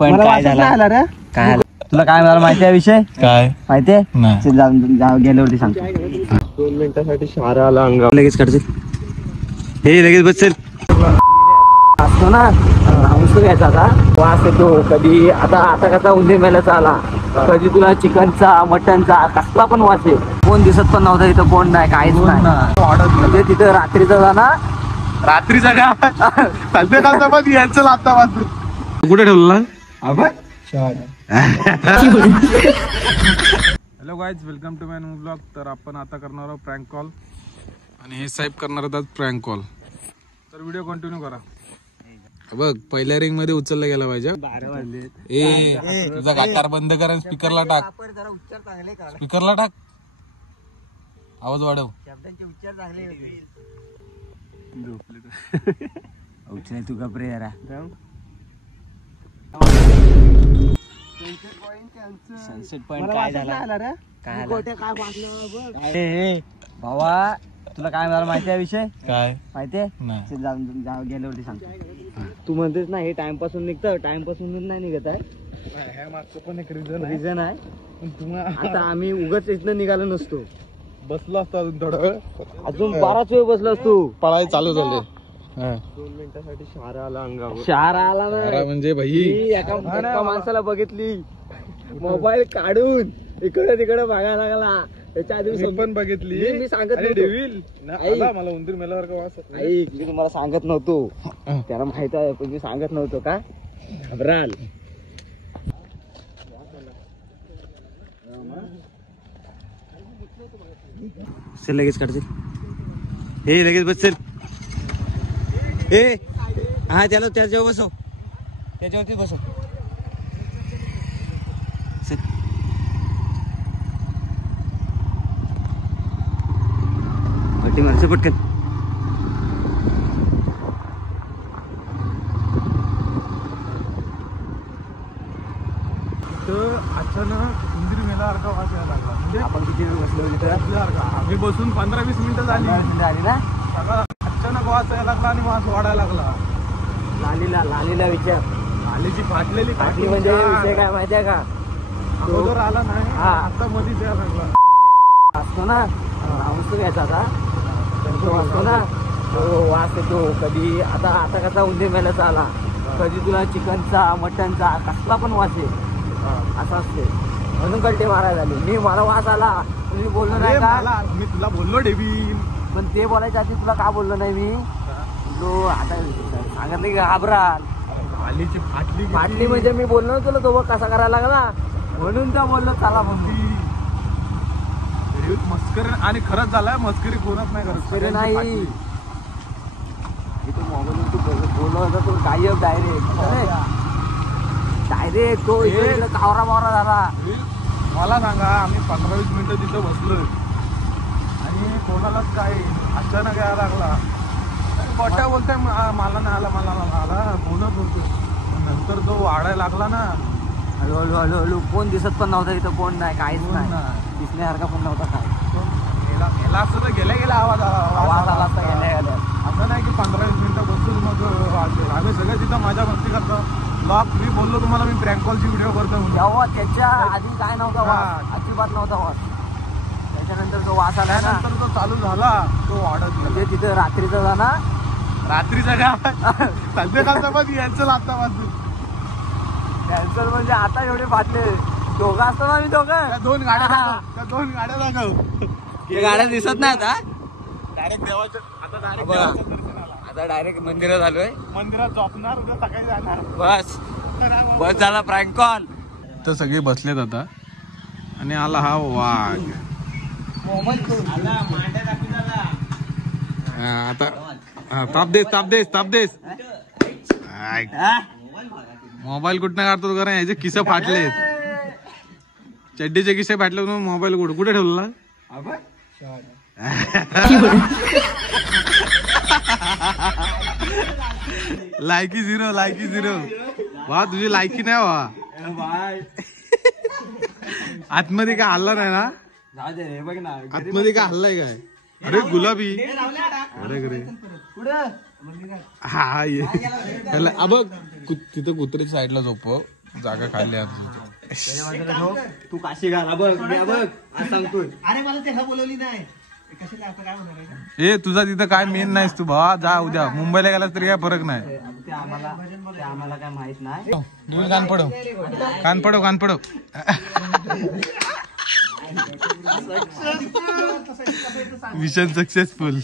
पण काय झालं रे? काय तुला काय मला माहिती आहे विषय? काय माहितीये? गेल्यावरती सांगतो. 2 मिनिटासाठी शहारा आला अंगावर. लगेच काढशील हे लगेच बसेल असतो ना. औषध घ्यायचा आता वास येतो कधी. आता कसा उंदीर मेल्याचा आला, कधी तुला चिकनचा मटनचा कसला पण वास आहे. कोण दिसत पण नव्हता इथं, कोण नाही, काहीच नाही. म्हणजे तिथं रात्रीचा जाणार, रात्रीचा का यायचं आता वाजून कुठे ठेवलं. Hello guys, welcome to my new blog. तर आपण आता करणार आहोत प्रँक कॉल आणि हे साहेब करणार आहेत प्रँक कॉल. तर व्हिडिओ कंटिन्यू करा. बघ पहिल्या रिंग मध्ये उचलला गेला पाहिजे. ए तुझा गाठार बंद कर, स्पीकरला टाक, स्पीकरला टाक, आवाज वाढव. शब्दांचे उच्चार चांगले झोपले तू घबरे जरा. सनसेट पॉइंट काय झाला? काय भावा तुला काय मला माहिती आहे विषय? काय माहितीये? गेल्यावरती सांगतो. तू म्हणतेस ना हे टाइम पासून निघतं, टाइम पासून नाही निघत आहे. मागचं पण एक रिझन आहे. आता आम्ही उगाच इथनं निघालो नसतो, बसलो असतो अजून थोडा वेळ, अजून बराच वेळ बसलो असतो. पळाई चालू झाले. 2 मिनिटासाठी शहारा आला अंगावर. शहारा आला ना म्हणजे भाई एका माणसाला बघितली मोबाईल काढून इकडे तिकडे बघायला लागला. त्याच्या आधी पण बघितली. मी सांगत मला उंदीर मेल्यावर का वास. ऐक, मी तुम्हाला सांगत नव्हतो, त्याला माहित आहे पण मी सांगत नव्हतो. का घबराल? चल लगेच काढशील हे लगेच बसेल. ए हा त्याला त्याच्यावर बसव, त्याच्यावरती बसव. पट्टी मारचं पटकन. तर अचानक उंदीर मेल्यासारखा वास यायला लागला. म्हणजे आपण किती वेळ बसलो? आम्ही बसून 15-20 मिनिटं झाली ना. अचानक वास यायला लागला आणि वास वाढायला लागला. लालीला विचार. लालीची फाटलेली फाटली म्हणजे विषय काय माहितीये का? अगोदर आला नाही, हा. आता मध्ये द्यायला लागला. असतो ना औषध घ्यायचा आता, तो असतो ना तो वास येतो कधी. आता कसा उंदीर मेल्याचा आला, कधी तुला चिकनचा मटनचा कसला पण वास आहे. असं असते म्हणून कल्टे मारायला झाले. मला वास आला, तुम्ही बोललो नाही का? मी तुला बोललो डेबी, पण ते बोलायच्या आधी तुला का बोललो नाही मी? बोललो आता सांगितलं की घाबराल. लालीची फाटली म्हणजे मी बोललो ना तुला, तो बघ कसा करायला लागला, म्हणून त्या बोललो चला म्हणून. मस्करी आणि खरंच झालाय. मस्करी कोणच नाही करत. तरी नाही तो मोबाईल तू बोललो होता तो गायब डायरेक्ट तो कावरा मावरा झाला. मला सांगा, आम्ही 15-20 मिनिटं तिथं बसलोय आणि कोणालाच काय अचानक यायला लागला. मोठ्या बोलताय मला नाही आला, मला नाही आला बोलत होतो. नंतर तो वाढायला लागला ना. हळूहळू कोण दिसत पण नव्हता इथं, कोण नाही, काहीच नाही, दिसण्यासारखा पण नव्हता. काय गेला असतं तर गेल्या आवाज आला असता गेल्या. असं नाही की 15-20 मिनिटं बसून मग वाढले. आम्ही सगळे तिथं मजा मस्ती करतो. ब्लॉग मी बोललो तुम्हाला, मी प्रँक कॉलची व्हिडिओ करतो. तेव्हा त्याच्या आधी काय नव्हता वास, अजिबात नव्हता वास. त्याच्यानंतर तो वास आला, नंतर तो चालू झाला, तो वाढत. म्हणजे तिथं रात्रीचा जाणार, रात्रीचा का संध्याकाळचा पण यायचं आता वाजून. कॅन्सर म्हणजे आता एवढे फाटले. दोघं असतो ना, मी दोघं. 2 गाड्या दाखव. ते गाड्या दिसत नाही आता. डायरेक्ट देवाचं आता डायरेक्ट मंदिरात आलोय. मंदिरात झोपणार, उद्या सकाळी जाणार. बस झाला प्रँक कॉल. तर सगळे बसलेत आता आणि आला हा वाघ. आता ताप देस. मोबाईल कुठं काढतो कारण याचे किस्से फाटलेत. चड्डीचे किस्से फाटले म्हणून मोबाईल कुठे ठेवला? लायकी झिरो. वा तुझी लायकी नाही वा. आतमध्ये काय हल्ला नाही ना? आतमध्ये काय हल्लाय काय? अरे गुलाबी. अरे हा ये बघ तिथं कुत्र्याच्या साईडला झोपव. जागा खाल्ली आमची. तू काशी घाला बघ मी बघ आज सांगतोय. अरे मला ते बोलवली नाही कशाला आता काय होणार आहे? ए तुझा तिथं काय मेन नाहीस तू भावा. जा उद्या मुंबईला गेलास तरी काय फरक नाही. ते आम्हाला काय माहित नाही. तुम्ही कान पडो कान पडो. Mission successful.